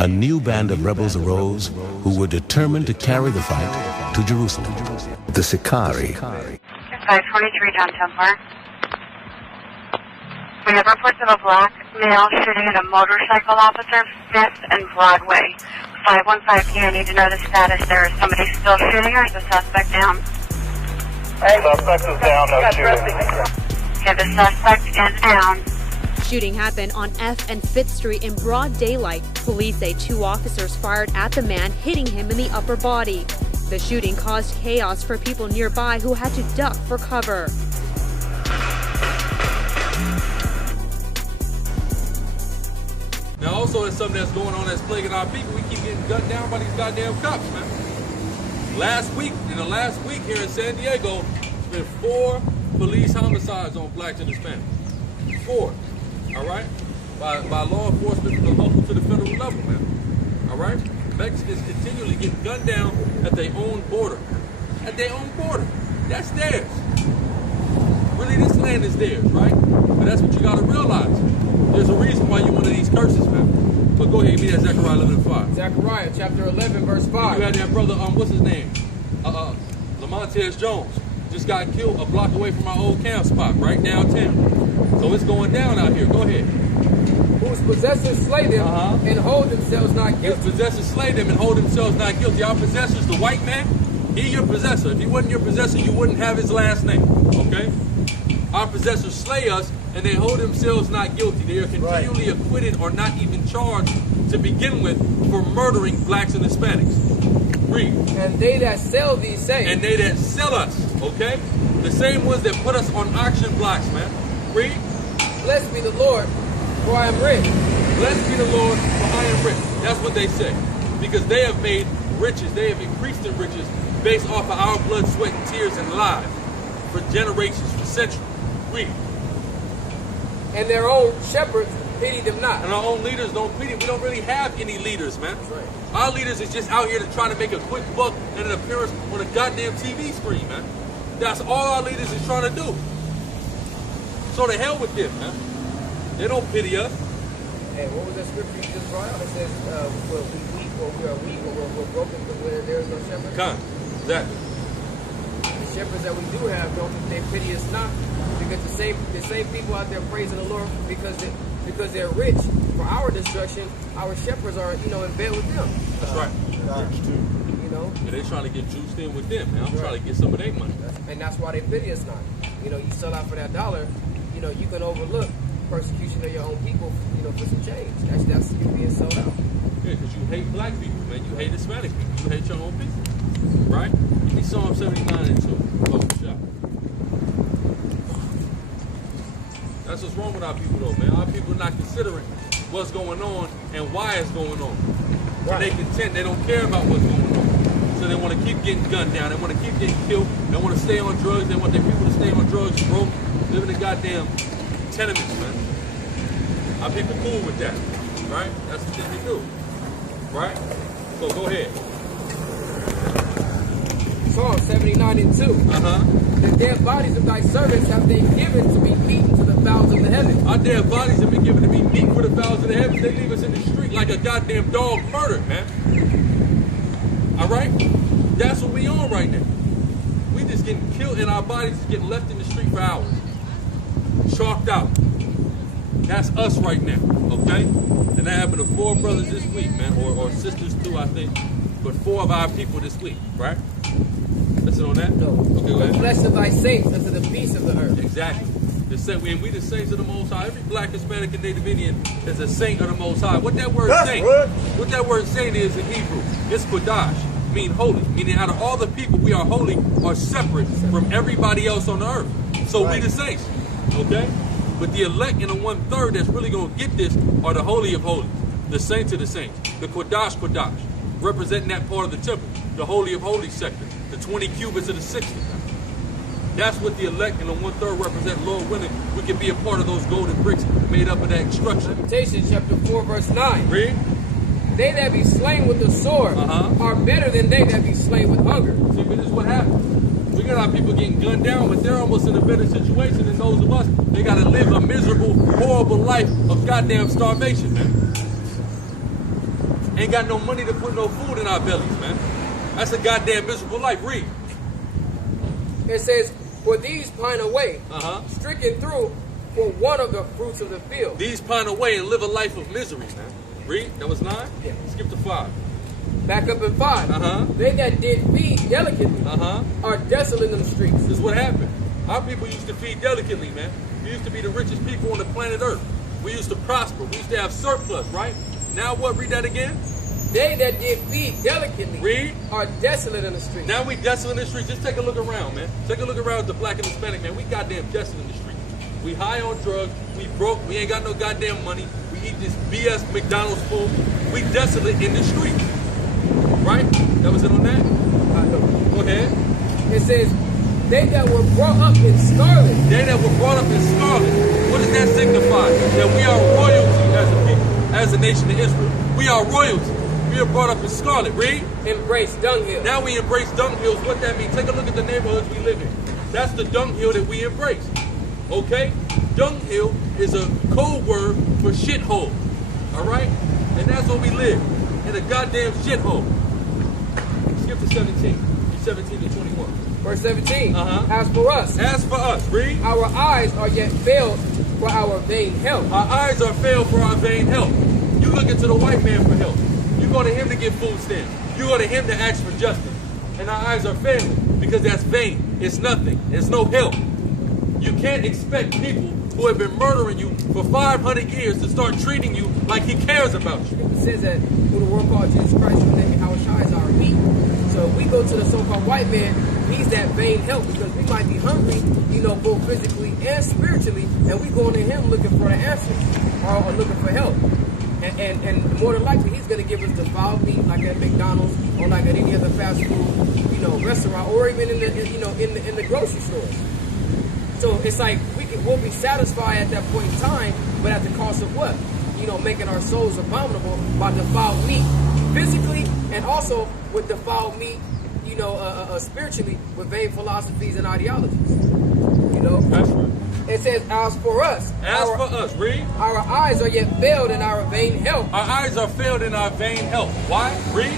a new band of rebels arose who were determined to carry the fight to Jerusalem. The SICARII. 523 downtown Park. We have reports of a black male shooting at a motorcycle officer, 5th and Broadway. 515P, I need to know the status there. Is somebody still shooting or is the suspect down? Hey, suspect is down, no shooting. Okay, the suspect is down. Shooting happened on F and 5th Street in broad daylight. Police say 2 officers fired at the man, hitting him in the upper body. The shooting caused chaos for people nearby who had to duck for cover. Now also there's something that's going on that's plaguing our people. We keep getting gunned down by these goddamn cops, man. In the last week here in San Diego, there's been 4 police homicides on blacks and Hispanics. 4, all right? By law enforcement from the local to the federal level, man. All right? Mexicans continually get gunned down at their own border. At their own border. That's theirs. Really, this land is theirs, right? But that's what you gotta realize. There's a reason why you're one of these curses, man. But go ahead, give me that Zechariah 11:5. Zechariah chapter 11, verse 5. You had that brother, what's his name? Lamontez Jones. Just got killed a block away from our old camp spot, right downtown. So it's going down out here. Go ahead. Whose possessors slay them and hold themselves not guilty. Whose possessors slay them and hold themselves not guilty. Our possessors, the white man, he your possessor. If he wasn't your possessor, you wouldn't have his last name, okay? Our possessors slay us and they hold themselves not guilty. They are continually acquitted or not even charged to begin with for murdering blacks and Hispanics. Read. And they that sell these same. And they that sell us, okay? The same ones that put us on auction blocks, man. Read. Blessed be the Lord, for I am rich. Blessed be the Lord, for I am rich. That's what they say. Because they have made riches, they have increased in riches based off of our blood, sweat, and tears and lives for generations, for centuries. Read. And their own shepherds pity them not. And our own leaders don't pity. We don't really have any leaders, man. That's right. Our leaders is just out here to try to make a quick buck and an appearance on a goddamn TV screen, man. That's all our leaders is trying to do. So to hell with them, man. They don't pity us. Hey, what was that scripture you just brought out? It says, we weep or we are weak or we're broken because there is no shepherd. Cant. Exactly. The shepherds that we do have, don't they pity us not? Because the same people out there praising the Lord because they're rich for our destruction, our shepherds are, in bed with them. That's right. And they're trying to get juiced in with them, man. I'm trying to get some of their money. And that's why they pity us not. You sell out for that dollar, you can overlook persecution of your own people, for some change. That's you being sold out. Yeah, because you hate black people, man. You hate Hispanic people. You hate your own people. Right? Give me Psalm 79 and 2. Oh, shot. That's what's wrong with our people, though, man. Our people are not considering what's going on and why it's going on. Right. And they content. They don't care about what's going on. So they want to keep getting gunned down. They want to keep getting killed. They want to stay on drugs. They want their people to stay on drugs, broke, live in the goddamn tenements, man. Our people cool with that, right? That's what they do, right? So go ahead. Psalm 79 and 2. The dead bodies of thy servants have they given to be eaten to the fowls of the heaven. Our dead bodies have been given to be meat for the fowls of the heavens. They leave us in the street like a goddamn dog murdered, man. All right? That's what we on right now. We just getting killed and our bodies is getting left in the street for hours. Chalked out. That's us right now, okay? And that happened to 4 brothers this week, man, or sisters too, I think. But 4 of our people this week, right? That's it on that? No. Okay, go ahead. The flesh of thy saints unto the peace of the earth. Exactly. And we the saints of the Most High. Every black, Hispanic, and Native Indian is a saint of the Most High. What that word saint? What that word saint is in Hebrew? It's Kodash, mean holy. Meaning out of all the people we are holy are separate from everybody else on the earth. So we the saints. Okay? But the elect and the 1/3 that's really going to get this are the Holy of Holies, the saints of the saints, the Kodash, representing that part of the temple, the Holy of Holies sector, the 20 cubits of the 60. That's what the elect and the 1/3 represent. Lord willing, we can be a part of those golden bricks made up of that structure. Lamentation chapter 4 verse 9. Read. They that be slain with the sword are better than they that be slain with hunger. See, but this is what happens. We got our people getting gunned down, but they're almost in a better situation than those of us. They got to live a miserable, horrible life of goddamn starvation, man. ain't got no money to put no food in our bellies, man. That's a goddamn miserable life. Read. It says, for these pine away, stricken through for one of the fruits of the field. These pine away and live a life of misery, man. Read. That was 9? Yeah. Skip to 5. Back up in 5. They that did feed delicately are desolate in the streets. This is what happened. Our people used to feed delicately, man. We used to be the richest people on the planet Earth. We used to prosper. We used to have surplus, right? Now what? Read that again. They that did feed delicately Read. are desolate in the streets. Now we desolate in the streets. Just take a look around, man. Take a look around at the black and Hispanic, man. We goddamn desolate in the streets. We high on drugs. We broke. We ain't got no goddamn money. We eat this BS McDonald's food. We desolate in the streets. Right? That was it on that? Go ahead. It says, they that were brought up in scarlet. They that were brought up in scarlet. What does that signify? That we are royalty as a people, as a nation of Israel. We are royalty. We are brought up in scarlet. Read. Embrace dunghills. Now we embrace dunghills. What that means? Take a look at the neighborhoods we live in. That's the dunghill that we embrace. Okay? Dunghill is a code word for shithole. Alright? And that's where we live. In a goddamn shithole. Skip to 17. 17 to 21. Verse 17. As for us. As for us. Read. Our eyes are yet failed for our vain help. Our eyes are failed for our vain help. You look into the white man for help. You go to him to get food stamps. You go to him to ask for justice. And our eyes are failing because that's vain. It's nothing. It's no help. You can't expect people who have been murdering you for 500 years to start treating you like he cares about you. It says that who the world called Jesus Christ, who named our shines our meat. So if we go to the so-called white man, he's that vain help because we might be hungry, you know, both physically and spiritually, and we going to him looking for the answers or looking for help. And more than likely, he's going to give us defiled meat like at McDonald's or like at any other fast food, you know, restaurant, or even in the in the grocery stores. So it's like we'll be satisfied at that point in time, but at the cost of what? You know, making our souls abominable by defiled meat, physically, and also with defiled meat, you know, spiritually, with vain philosophies and ideologies. You know, that's right. It says, as for us. Read. Our eyes are yet failed in our vain help. Our eyes are failed in our vain help. Why? Read.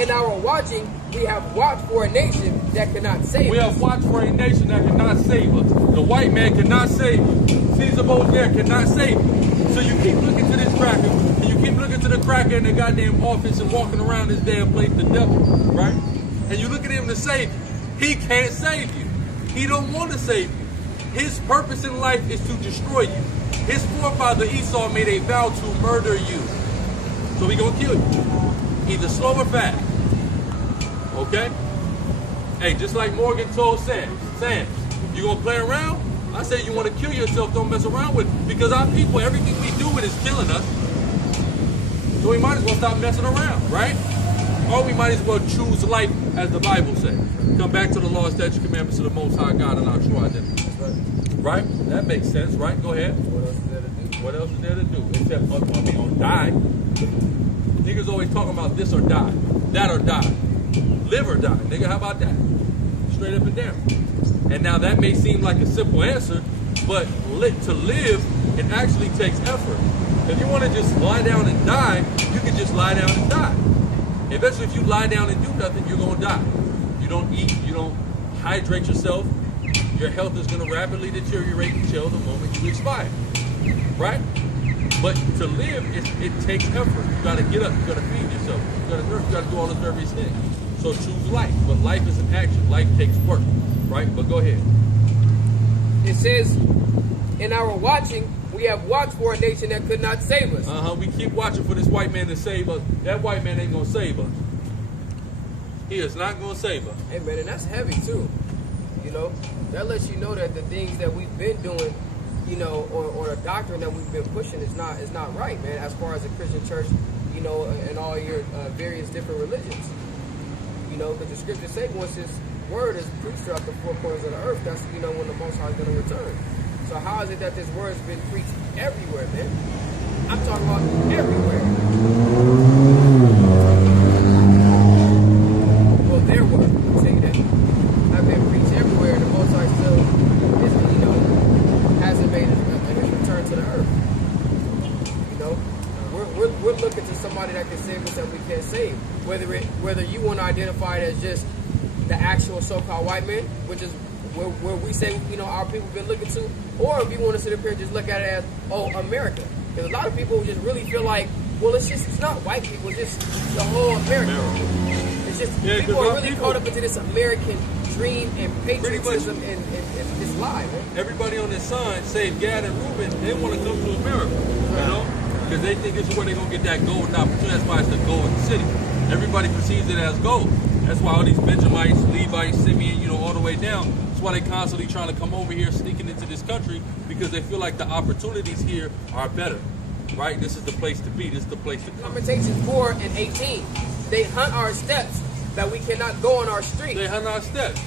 In our watching, we have watched for a nation that cannot save us. We have watched for a nation that cannot save us. The white man cannot save you. Caesar Borgia cannot save you. So you keep looking to this cracker, and you keep looking to the cracker in the goddamn office and walking around this damn place, the devil, right? And you look at him to save you. He can't save you. He don't want to save you. His purpose in life is to destroy you. His forefather Esau made a vow to murder you. So he gonna kill you. Either slow or fast. Okay? Hey, just like Morgan told Sam, you gonna play around? I say you wanna kill yourself, don't mess around with it. Because our people, everything we do with is killing us. So we might as well stop messing around, right? Or we might as well choose life as the Bible says. Come back to the law, statutes, commandments of the Most High God and our true identity. Right? That makes sense, right? Go ahead. What else is there to do? Except, die. Niggas always talking about this or die. That or die. Live or die. Nigga, how about that? Straight up and down. And now that may seem like a simple answer, but to live, it actually takes effort. If you want to just lie down and die, you can just lie down and die. Eventually, if you lie down and do nothing, you're going to die. You don't eat, you don't hydrate yourself, your health is going to rapidly deteriorate and chill the moment you expire. Right? But to live, it takes effort. You got to get up, you got to feed yourself, you got to nurse, you got to do all those various things. So choose life, but life is an action. Life takes work, right? But go ahead. It says, in our watching, we have watched for a nation that could not save us. We keep watching for this white man to save us. That white man ain't going to save us. He is not going to save us. Hey, man, and that's heavy, too. You know, that lets you know that the things that we've been doing, you know, or the doctrine that we've been pushing is not right, man, as far as the Christian church, you know, and all your various different religions. You know, because the scriptures say once his word is preached throughout the four corners of the earth, that's, you know, when the Most High is going to return. So how is it that this word has been preached everywhere, man? I'm talking about everywhere. Well, their word, I'll tell you that. I've been preached everywhere, and the Most High still is, you know, hasn't made his return to the earth. You know, we're looking to somebody that can say us that we can't save. Whether you want to identify it as just the actual so-called white men, which is where we say, you know, our people been looking to, or if you want to sit up here and just look at it as, oh, America. Because a lot of people just really feel like, well, it's not white people, it's just the whole America. It's just, people are really caught up into this American dream and patriotism and this lie, man. Everybody on this sign, save Gad and Reuben, they want to come to America, you know? Because they think this is where they're going to get that golden opportunity. That's why it's the golden city. Everybody perceives it as gold. That's why all these Benjamites, Levites, Simeon, you know, all the way down, that's why they're constantly trying to come over here, sneaking into this country, because they feel like the opportunities here are better, right? This is the place to be. This is the place to come. Lamentations 4 and 18. They hunt our steps, that we cannot go on our streets. They hunt our steps.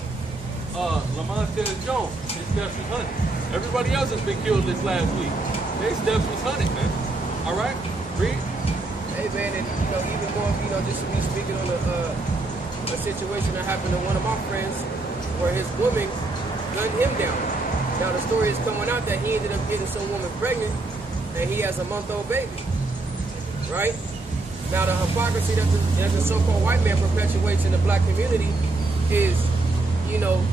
Lamont Jones, his steps was hunted. Everybody else has been killed this last week. Their steps was hunted, man. All right? Read. Hey, man, and, you know, even more, you know, just me speaking on a situation that happened to one of my friends where his woman gunned him down. Now, the story is coming out that he ended up getting some woman pregnant, and he has a month-old baby, right? Now, the hypocrisy that the so-called white man perpetuates in the black community is, you know,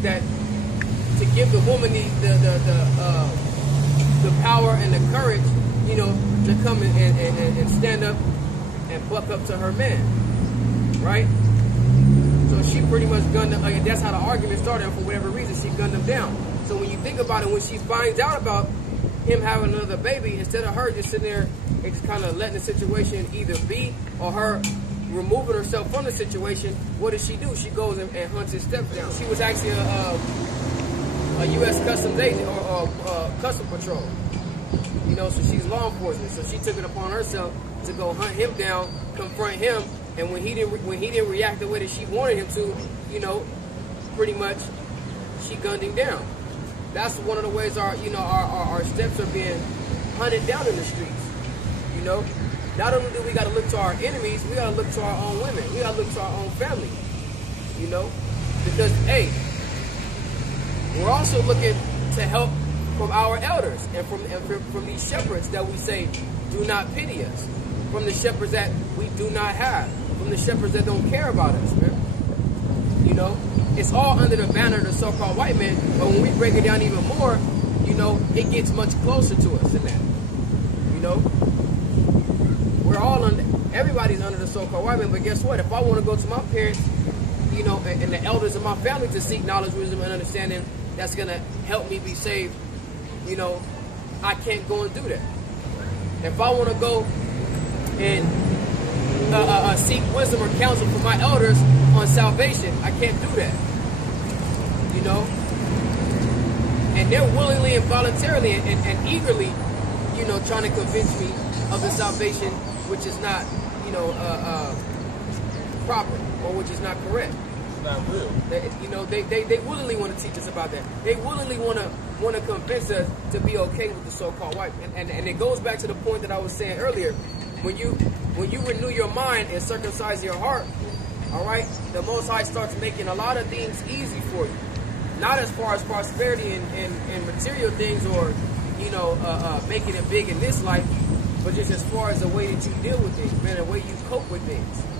that to give the woman the power and the courage, you know, to come and stand up and buck up to her man, right? So she pretty much gunned him. Like, that's how the argument started, and for whatever reason, she gunned him down. So when you think about it, when she finds out about him having another baby, instead of her just sitting there and just kind of letting the situation either be, or her removing herself from the situation, what does she do? She goes and hunts his steps down. She was actually a U.S. Customs agent or Custom Patrol. You know, so she's law enforcement. So she took it upon herself to go hunt him down, confront him, and when he didn't react the way that she wanted him to, you know, pretty much she gunned him down. That's one of the ways our steps are being hunted down in the streets. You know, not only do we got to look to our enemies, we got to look to our own women. We got to look to our own family. You know, because hey, we're also looking to help from our elders and from these shepherds that we say do not pity us, from the shepherds that we do not have, from the shepherds that don't care about us, man. You know, it's all under the banner of the so-called white man, but when we break it down even more, you know, it gets much closer to us than that. You know, we're all under, everybody's under the so-called white man, but guess what? If I want to go to my parents, you know, and the elders of my family to seek knowledge, wisdom, and understanding that's going to help me be saved, you know, I can't go and do that. If I want to go and seek wisdom or counsel from my elders on salvation, I can't do that. You know? And they're willingly and voluntarily and eagerly, you know, trying to convince me of the salvation which is not, you know, proper or which is not correct. It's not real. You know, they willingly want to teach us about that. They willingly want to convince us to be okay with the so-called white. And it goes back to the point that I was saying earlier. When you renew your mind and circumcise your heart, all right, the Most High starts making a lot of things easy for you. Not as far as prosperity and material things or, you know, making it big in this life, but just as far as the way that you deal with things, man, the way you cope with things.